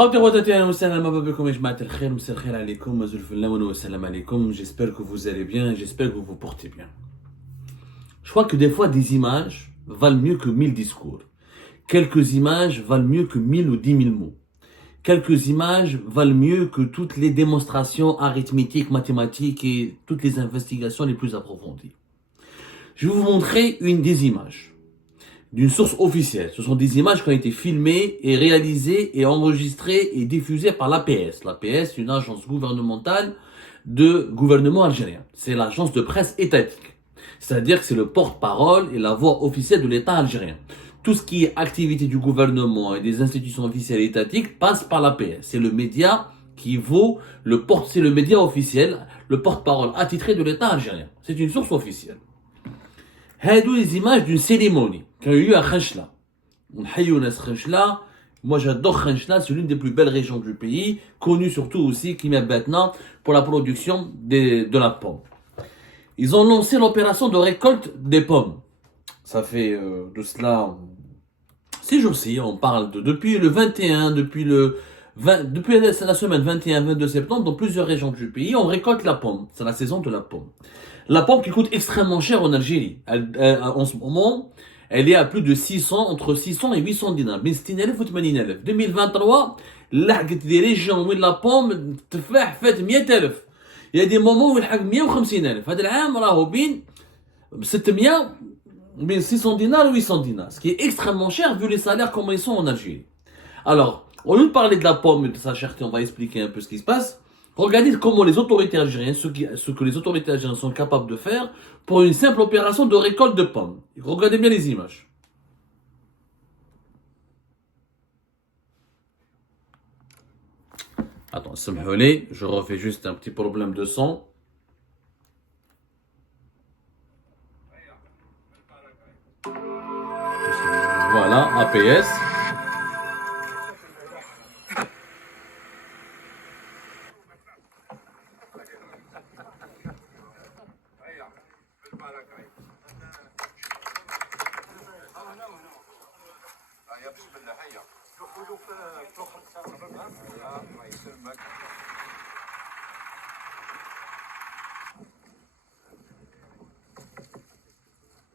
J'espère que vous allez bien, j'espère que vous vous portez bien. Je crois que des fois des images valent mieux que 1000 discours. Quelques images valent mieux que 1000 ou 10 000 mots. Quelques images valent mieux que toutes les démonstrations arithmétiques, mathématiques et toutes les investigations les plus approfondies. Je vais vous montrer une des images d'une source officielle. Ce sont des images qui ont été filmées et réalisées et enregistrées et diffusées par l'APS. L'APS, une agence gouvernementale de gouvernement algérien. C'est l'agence de presse étatique. C'est-à-dire que c'est le porte-parole et la voix officielle de l'État algérien. Tout ce qui est activité du gouvernement et des institutions officielles étatiques passe par l'APS. C'est le média qui vaut c'est le média officiel, le porte-parole attitré de l'État algérien. C'est une source officielle. هادو les images d'une cérémonie qui a eu lieu à Khenchela. Moi j'adore Khenchela, c'est l'une des plus belles régions du pays, connue surtout aussi maintenant pour la production de la pomme. Ils ont lancé l'opération de récolte des pommes. Ça fait de cela 6 jours-ci, on parle depuis le 21, depuis la semaine 21-22 septembre, dans plusieurs régions du pays, on récolte la pomme. C'est la saison de la pomme. La pomme qui coûte extrêmement cher en Algérie. En ce moment, elle est à plus de 600, entre 600 et 800 dinars. Mais 60,000 ou 80,000. 2023, là, des régions où la pomme fait 100,000. Il y a des moments où il y a 150,000. هذا العام راهو بين 600, بين 600 dinars et 800 dinars. Ce qui est extrêmement cher vu les salaires comme ils sont en Algérie. Alors, au lieu de parler de la pomme et de sa cherté, on va expliquer un peu ce qui se passe. Regardez comment les autorités algériennes, ce que les autorités algériennes sont capables de faire pour une simple opération de récolte de pommes. Regardez bien les images. Attends, je refais juste un petit problème de son. Voilà, APS.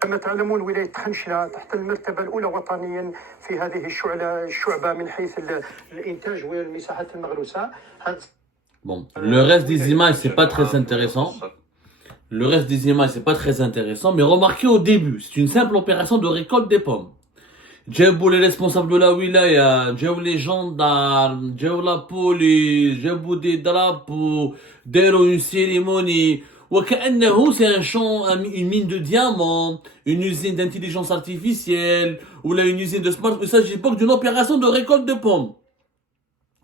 كما تعلمون ولاية خنشلة تحت المرتبة الأولى وطنيا في هذه الشعبة من حيث الإنتاج والمساحات المغروسة. Bon, le reste des images, c'est pas très intéressant. Mais remarquez au début, c'est une simple opération de récolte des pommes. جابوا les responsables de la wilaya, جابوا les gendarmes, جابوا la police, جابوا des drapeaux, داروا une cérémonie. وكأنه c'est une mine de diamants, une usine d'intelligence artificielle, ou là une usine de smart. Il s'agit pas d'une opération de récolte de pommes.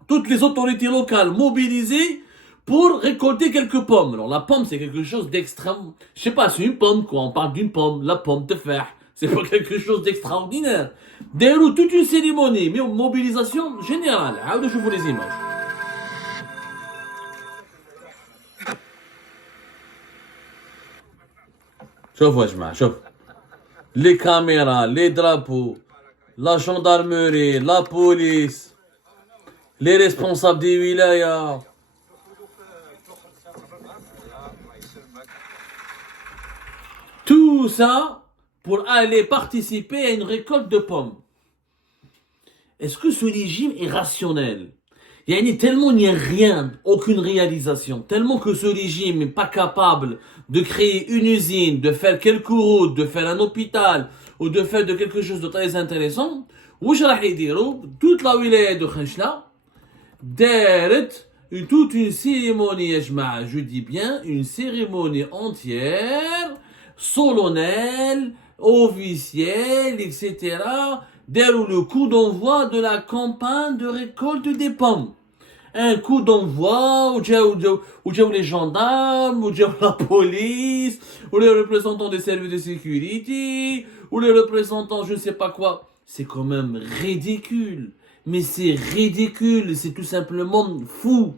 Toutes les autorités locales mobilisées pour récolter quelques pommes. Alors la pomme c'est quelque chose d'extrême. Je sais pas, c'est une pomme quoi. On parle d'une pomme, la pomme de fer. C'est pas quelque chose d'extraordinaire. Déroule toute une cérémonie, mais une mobilisation générale. Je vous les images. شوفوا يا جماعة شوف les caméras, les drapeaux, la gendarmerie, la police, les responsables des wilayas. Tout ça pour aller participer à une récolte de pommes. Est-ce que ce régime est rationnel? Tellement il n'y a rien, aucune réalisation, tellement que ce régime n'est pas capable de créer une usine, de faire quelques routes, de faire un hôpital, ou de faire de quelque chose de très intéressant, toute la wilaya de Khenchela, toute une cérémonie, je dis bien, une cérémonie entière, solennelle, officielle, etc., dès le coup d'envoi de la campagne de récolte des pommes. Un coup d'envoi où les gendarmes, où la police, où les représentants des services de sécurité, où les représentants je ne sais pas quoi. C'est quand même ridicule. Mais c'est ridicule, c'est tout simplement fou.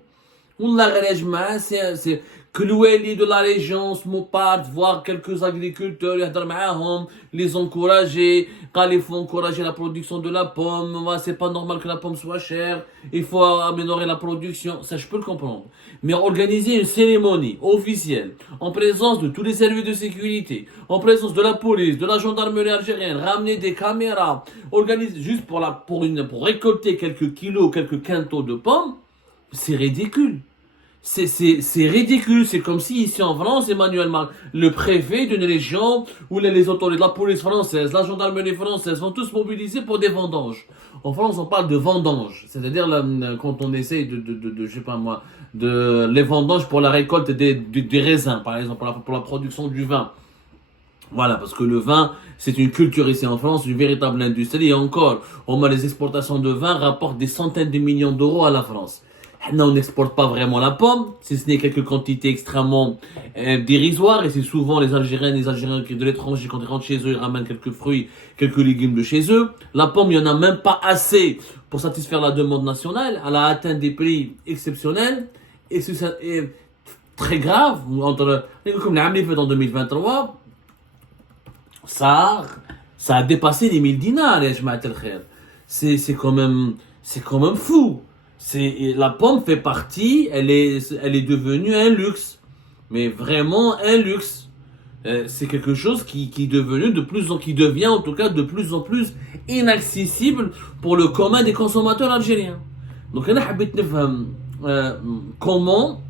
والله غير يا جماعة c'est que l'ouali de la région se part voir quelques agriculteurs يهضر معاهم les encourager قال il faut encourager la production de la pomme c'est pas normal que la pomme soit chère il faut améliorer la production ça je peux le comprendre mais organiser une cérémonie officielle en présence de tous les services de sécurité en présence de la police de la gendarmerie algérienne ramener des caméras organiser juste pour récolter quelques kilos quelques quintaux de pommes c'est ridicule. C'est ridicule. C'est comme si ici en France, Emmanuel Macron, le préfet d'une région où les autorités de la police française, la gendarmerie française vont tous mobilisés pour des vendanges. En France, on parle de vendanges. C'est-à-dire quand on essaye je sais pas moi, de les vendanges pour la récolte des raisins, par exemple, pour la production du vin. Voilà, parce que le vin, c'est une culture ici en France, une véritable industrie. Et encore, les exportations de vin rapportent des centaines de millions d'euros à la France. On n'exporte pas vraiment la pomme, si ce n'est quelques quantités extrêmement dérisoires, et c'est souvent les Algériens qui de l'étranger, quand ils rentrent chez eux, ils ramènent quelques fruits, quelques légumes de chez eux. La pomme, il n'y en a même pas assez pour satisfaire la demande nationale. Elle a atteint des prix exceptionnels, et c'est très grave. Comme l'année fait en 2023, ça a dépassé les 1000 dinars, les jamaat al-khair. C'est quand même fou. La pomme fait partie, elle est devenue un luxe, mais vraiment un luxe. C'est quelque chose qui devient en tout cas de plus en plus inaccessible pour le commun des consommateurs algériens. Donc, أنا حبيت نفهم comment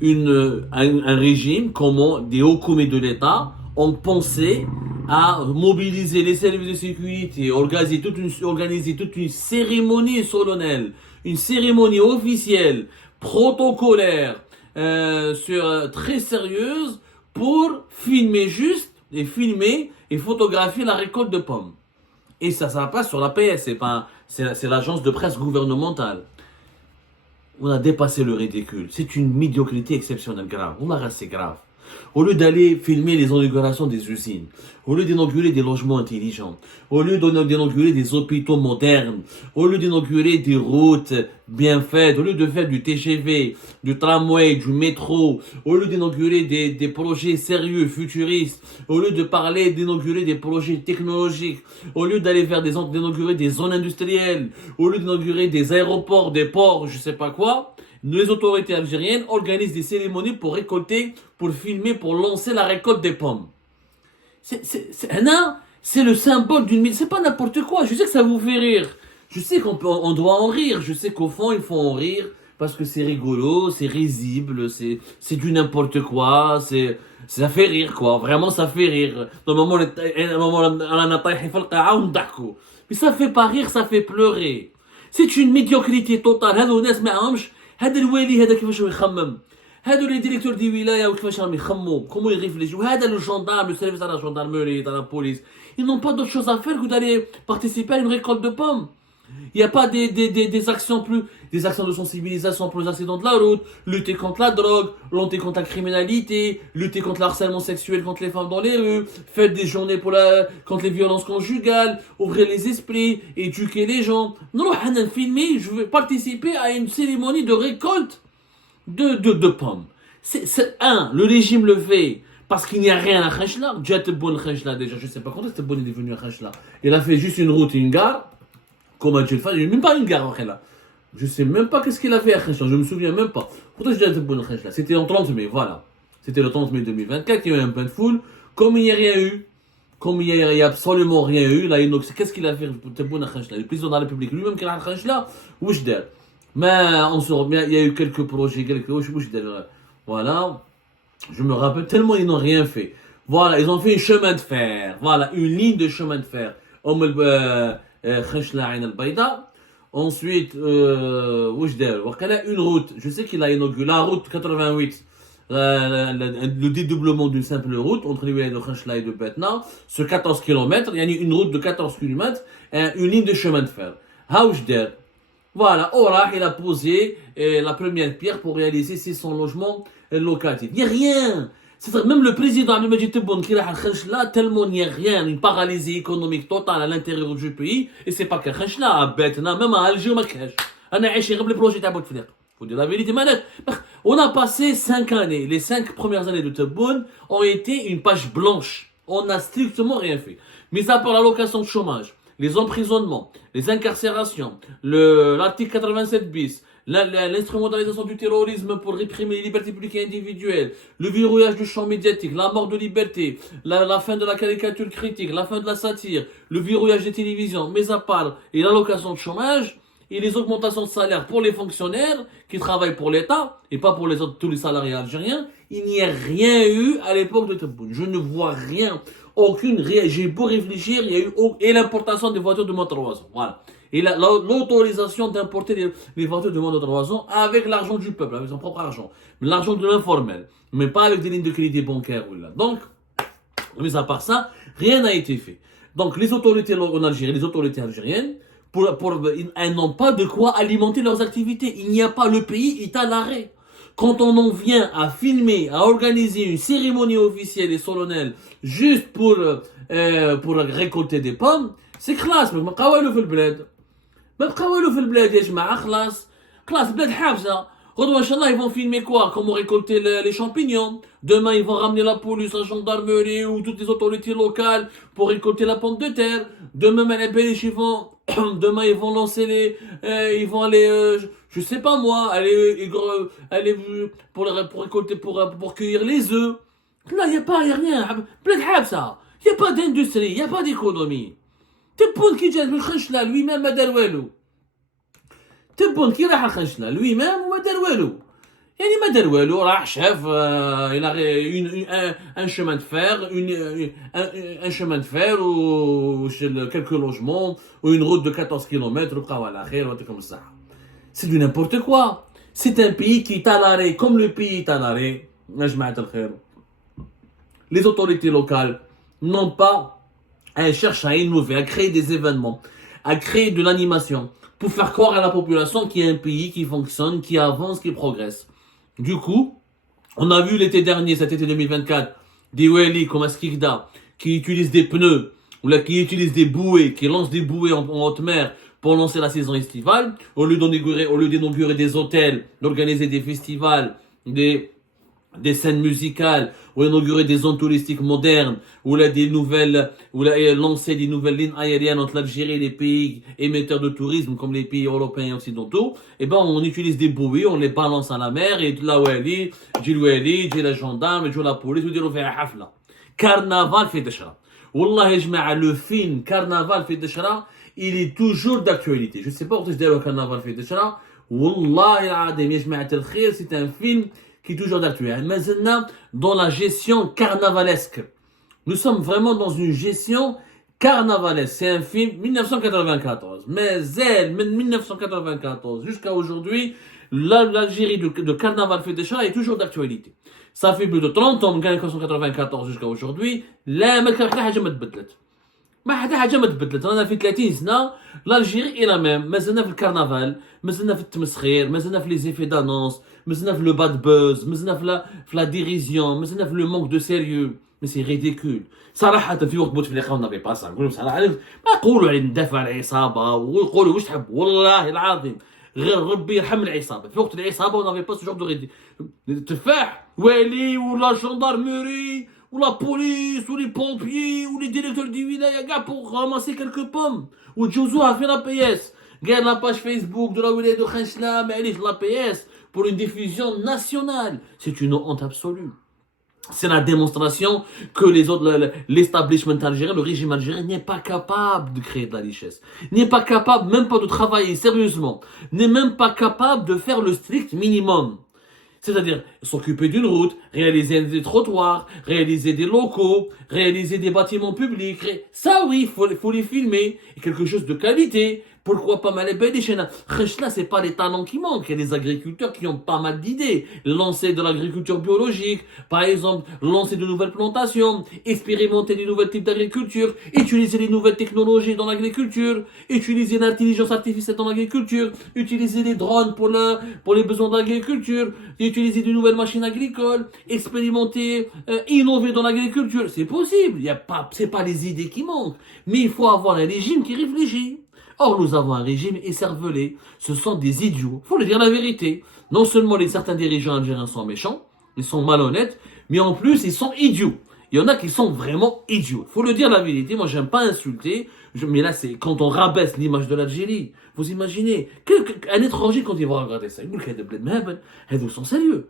un régime, comment des hauts commets de l'État ont pensé à mobiliser les services de sécurité, organiser toute une cérémonie solennelle, une cérémonie officielle, protocolaire, très sérieuse, pour filmer et photographier la récolte de pommes. Et ça passe sur la PS, c'est l'agence de presse gouvernementale. On a dépassé le ridicule. C'est une médiocrité exceptionnelle, grave. C'est grave. Au lieu d'aller filmer les inaugurations des usines, au lieu d'inaugurer des logements intelligents, au lieu d'inaugurer des hôpitaux modernes, au lieu d'inaugurer des routes bien faites, au lieu de faire du TGV, du tramway, du métro, au lieu d'inaugurer des projets sérieux, futuristes, au lieu d'inaugurer des projets technologiques, au lieu d'inaugurer des zones industrielles, au lieu d'inaugurer des aéroports, des ports, je sais pas quoi, les autorités algériennes organisent des cérémonies pour filmer, pour lancer la récolte des pommes. C'est le symbole d'une... C'est pas n'importe quoi. Je sais que ça vous fait rire. Je sais qu'on doit en rire. Je sais qu'au fond, il faut en rire parce que c'est rigolo, c'est risible, c'est du n'importe quoi. Ça fait rire, quoi. Vraiment, ça fait rire. Mais ça fait pas rire, ça fait pleurer. C'est une médiocrité totale. هذا الوالي هذا كيفاش يخمم هادو لي ديريكتور دي ولايه وكيفاش راهم يخمموا كومون يريفليجيو هذا لو جوندارم لو سيرفيس تاع لا جوندارموري تاع لا بوليس ils n'ont pas d'autre chose à faire que d'aller participer à une récolte de pommes. Il n'y a pas des actions de sensibilisation pour les accidents de la route, lutter contre la drogue, lutter contre la criminalité, lutter contre le harcèlement sexuel contre les femmes dans les rues, faire des journées contre les violences conjugales, ouvrir les esprits, éduquer les gens. Non, je vais participer à une cérémonie de récolte de pommes. Le régime le fait parce qu'il n'y a rien à Khachla. Déjà, je ne sais pas quand est-ce que est devenu à Khachla. Il a fait juste une route et une gare. Comment tu le fais? Il n'y a même pas une gare là. Je sais même pas qu'est-ce qu'il a fait à Khachla. Je me souviens même pas. Pourtant, je dis à c'était en 30 mai, voilà. C'était le 30 mai 2024, il y a eu un bain de foule. Comme il n'y a rien eu, comme il n'y a absolument rien eu, là, qu'est-ce qu'il a fait le président de la République lui-même qui a fait Khachla, mais on se remet, il y a eu quelques projets, voilà. Je me rappelle tellement ils n'ont rien fait. Voilà, ils ont fait un chemin de fer. Voilà, une ligne de chemin de fer. Ensuite, une route. Je sais qu'il a inauguré la route 88. Le dédoublement d'une simple route entre les villages de Khachla et de Betna, sur 14 km. Il y a une route de 14 km, une ligne de chemin de fer. Voilà, il a posé la première pierre pour réaliser 600 logements locatifs. Il n'y a rien. Même le président Abdelmadjid Tebboune qui a Khachla, tellement il n'y a rien, une paralysie économique totale à l'intérieur du pays, et c'est pas que Khachla, à Betna, même à Alger, ma cache. أنا عايش غير بالبروجي تاع بوتفليق. faut dire la vérité, manette. On a passé 5 années. Les 5 premières années de Tebboune ont été une page blanche. On n'a strictement rien fait. Mis à part l'allocation de chômage, les emprisonnements, les incarcérations, l'article 87 bis, l'instrumentalisation du terrorisme pour réprimer les libertés publiques et individuelles, le verrouillage du champ médiatique, la mort de liberté, la fin de la caricature critique, la fin de la satire, le verrouillage des télévisions, mis à part et l'allocation de chômage, et les augmentations de salaire pour les fonctionnaires qui travaillent pour l'État et pas pour les autres, tous les salariés algériens, il n'y a rien eu à l'époque de Tebboune. Je ne vois rien, j'ai beau réfléchir, il y a eu et l'importation des voitures de moins de 3 ans. Voilà. Et l'autorisation d'importer les voitures de moins de 3 ans avec l'argent du peuple, avec son propre argent. L'argent de l'informel, mais pas avec des lignes de crédit bancaires. Donc, mis à part ça, rien n'a été fait. Donc, les autorités en Algérie, les autorités algériennes, elles n'ont pas de quoi alimenter leurs activités. Il n'y a pas, le pays est à l'arrêt. Quand on en vient à filmer, à organiser une cérémonie officielle et solennelle juste pour récolter des pommes, c'est classe. Mais قاولوا في البلاد. ما بقاولوا في البلاد يا جماعة خلاص. خلاص بلاد حابسة. غدوة إن شاء الله ils vont filmer quoi? Comment récolter les champignons. Demain ils vont ramener la police, la gendarmerie ou toutes les autorités locales pour récolter la pomme de terre. Demain demain ils vont lancer ils vont aller, je sais pas moi, aller pour récolter, pour cueillir les œufs. Là y a rien. بلاد حابسة. Y a pas d'industrie, y a pas d'économie. Tebboune qui جات من خنشلة lui-même ما دار والو. تبون كي راح خنشنا lui-même وما دار والو. يعني ما دار والو راح شاف il a un chemin de fer, un chemin de fer ou quelques logements ou une route de 14 km وبقاو على خير ويعطيكم الصحة. C'est du n'importe quoi. C'est un pays qui est à l'arrêt, comme le pays est à l'arrêt. يا جماعة الخير. Les autorités locales n'ont pas, elles cherchent à innover, à créer des événements, à créer de l'animation pour faire croire à la population qu'il y a un pays qui fonctionne, qui avance, qui progresse. Du coup, on a vu l'été dernier, cet été 2024, des Weli comme Askikda qui utilisent des pneus, ou qui utilisent des bouées, qui lancent des bouées en haute mer pour lancer la saison estivale, au lieu d'inaugurer des hôtels, d'organiser des festivals, des scènes musicales, ou inaugurer des zones touristiques modernes, ou lancer des nouvelles lignes aériennes entre l'Algérie et les pays émetteurs de tourisme, comme les pays européens et occidentaux, et ben, on utilise des bouées, on les balance à la mer, et la Wali, la gendarme, et la police, ou dit hafla. Carnaval fait Dachra. Wallah, le film Carnaval fait Dachra, il est toujours d'actualité. Je ne sais pas pourquoi je dis le Carnaval fait Dachra. Wallah, c'est un film qui est toujours d'actualité. Maintenant, dans la gestion carnavalesque. Nous sommes vraiment dans une gestion carnavalesque. C'est un film 1994. Mais 1994 jusqu'à aujourd'hui, l'Algérie de Carnaval fait des chats est toujours d'actualité. Ça fait plus de 30 ans, 1994 jusqu'à aujourd'hui. Là, ما كان حاجة ما تبدلت. ما حاجة ما تبدلت. أنا في 30 سنة l'Algérie est la même. مازلنا في الكرنفال، مازلنا في التمسخير، مازلنا في les effets d'annonce, مازلنا في le bad buzz, مازلنا في la dérision, مازلنا في le manque de sérieux. Mais c'est ridicule. صراحة في وقت بوتفليقة ونبي باسا نقول لهم صراحة ما يقولوا على ندافع على العصابة ويقولوا واش تحب والله العظيم غير ربي يرحم العصابة في وقت العصابة ونبي با سو جور دو تفاح والي ولا gendarmerie ou la police ou les pompiers ou les directeurs du village gars pour ramasser quelques pommes وتجوزوها في la PS قال la page Facebook de la wilaya de Khenchela معليش la PS pour une diffusion nationale. C'est une honte absolue. C'est la démonstration que l'establishment algérien, le régime algérien n'est pas capable de créer de la richesse. N'est pas capable même pas de travailler sérieusement. N'est même pas capable de faire le strict minimum. C'est-à-dire s'occuper d'une route, réaliser des trottoirs, réaliser des locaux, réaliser des bâtiments publics. Ça oui, faut les filmer. Et quelque chose de qualité. Pourquoi pas mal les belles chaînes? Là, c'est pas les talents qui manquent. Il y a des agriculteurs qui ont pas mal d'idées. Lancer de l'agriculture biologique, par exemple, lancer de nouvelles plantations, expérimenter de nouveaux types d'agriculture, utiliser les nouvelles technologies dans l'agriculture, utiliser l'intelligence artificielle dans l'agriculture, utiliser les drones pour les besoins de l'agriculture, utiliser de nouvelles machines agricoles, expérimenter, innover dans l'agriculture. C'est possible. C'est pas les idées qui manquent. Mais il faut avoir un régime qui réfléchit. Or, nous avons un régime écervelé. Ce sont des idiots. Faut le dire la vérité. Non seulement certains dirigeants algériens sont méchants, ils sont malhonnêtes, mais en plus, ils sont idiots. Il y en a qui sont vraiment idiots. Faut le dire la vérité. Moi, j'aime pas insulter. Mais là, c'est quand on rabaisse l'image de l'Algérie. Vous imaginez, un étranger, quand il va regarder ça, il dit, ils sont sérieux.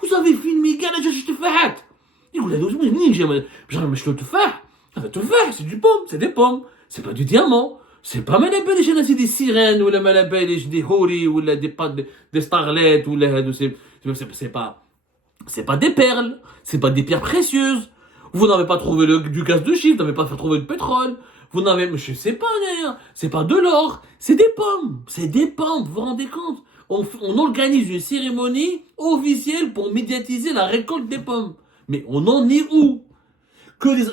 Vous avez filmé, gars, là, je te fais hâte. Il dit, je te fais, c'est du pomme, c'est des pommes. C'est pas du diamant. C'est pas malabel, c'est des sirènes, ou la malabel, des houri, ou des starlets, ou c'est pas des perles, c'est pas des pierres précieuses. Vous n'avez pas trouvé du gaz de schiste, vous n'avez pas trouvé du pétrole. Vous n'avez, je sais pas d'ailleurs, c'est pas de l'or, c'est des pommes, vous vous rendez compte? On organise une cérémonie officielle pour médiatiser la récolte des pommes. Mais on en est où?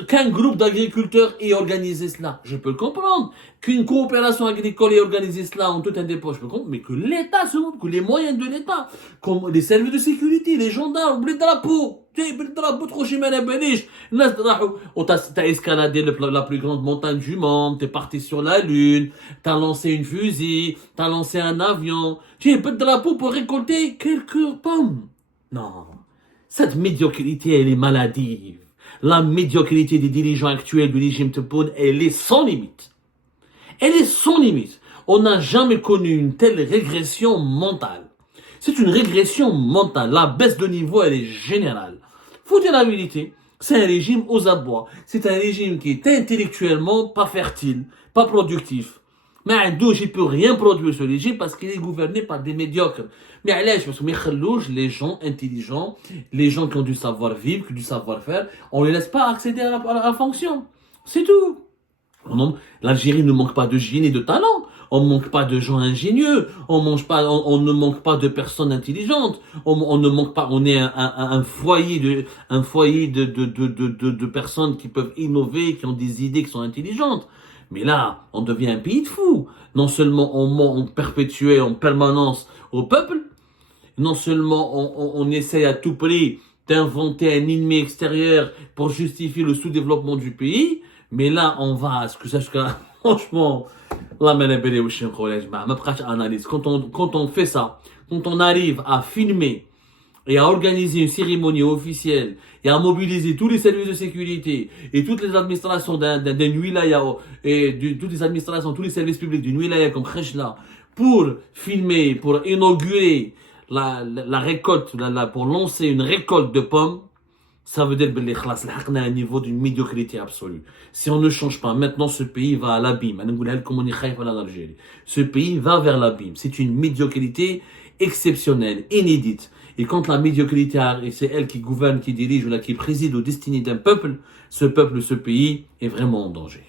Qu'un groupe d'agriculteurs ait organisé cela, je peux le comprendre. Qu'une coopération agricole ait organisé cela en toute indépendance, je peux le comprendre. Mais que l'État se montre, que les moyens de l'État, comme les services de sécurité, les gendarmes, les drapeaux, t'as escaladé la plus grande montagne du monde, t'es parti sur la lune, t'as lancé une fusée, t'as lancé un avion, tu as un peu de drapeau pour récolter quelques pommes. Non, cette médiocrité, elle est maladive. La médiocrité des dirigeants actuels du régime Tebboune, elle est sans limite. Elle est sans limite. On n'a jamais connu une telle régression mentale. C'est une régression mentale. La baisse de niveau, elle est générale. Faut dire la vérité. C'est un régime aux abois. C'est un régime qui est intellectuellement pas fertile, pas productif. Mais il ne peut rien produire ce régime parce qu'il est gouverné par des médiocres. Mais allez, parce que les gens intelligents, les gens qui ont du savoir-vivre, qui ont du savoir-faire, on ne les laisse pas accéder à la fonction. C'est tout. L'Algérie ne manque pas de génie et de talent. On ne manque pas de gens ingénieux. On ne manque pas de personnes intelligentes. On ne manque pas. On est un foyer de personnes qui peuvent innover, qui ont des idées qui sont intelligentes. Mais là, on devient un pays de fous. Non seulement on ment en perpétuel, en permanence au peuple, non seulement on essaie à tout prix d'inventer un ennemi extérieur pour justifier le sous-développement du pays, mais là, on va, franchement, la analyse. Quand on fait ça, quand on arrive à filmer et à organiser une cérémonie officielle et à mobiliser tous les services de sécurité et toutes les administrations d'un wilaya et toutes les administrations, tous les services publics d'une wilaya comme Khechla pour filmer, pour inaugurer la récolte, pour lancer une récolte de pommes, ça veut dire qu'on a un niveau d'une médiocrité absolue. Si on ne change pas, maintenant ce pays va à l'abîme. Ce pays va vers l'abîme. C'est une médiocrité exceptionnelle, inédite. Et quand la médiocrité arrive, c'est elle qui gouverne, qui dirige, ou là, qui préside aux destinées d'un peuple, ce pays est vraiment en danger.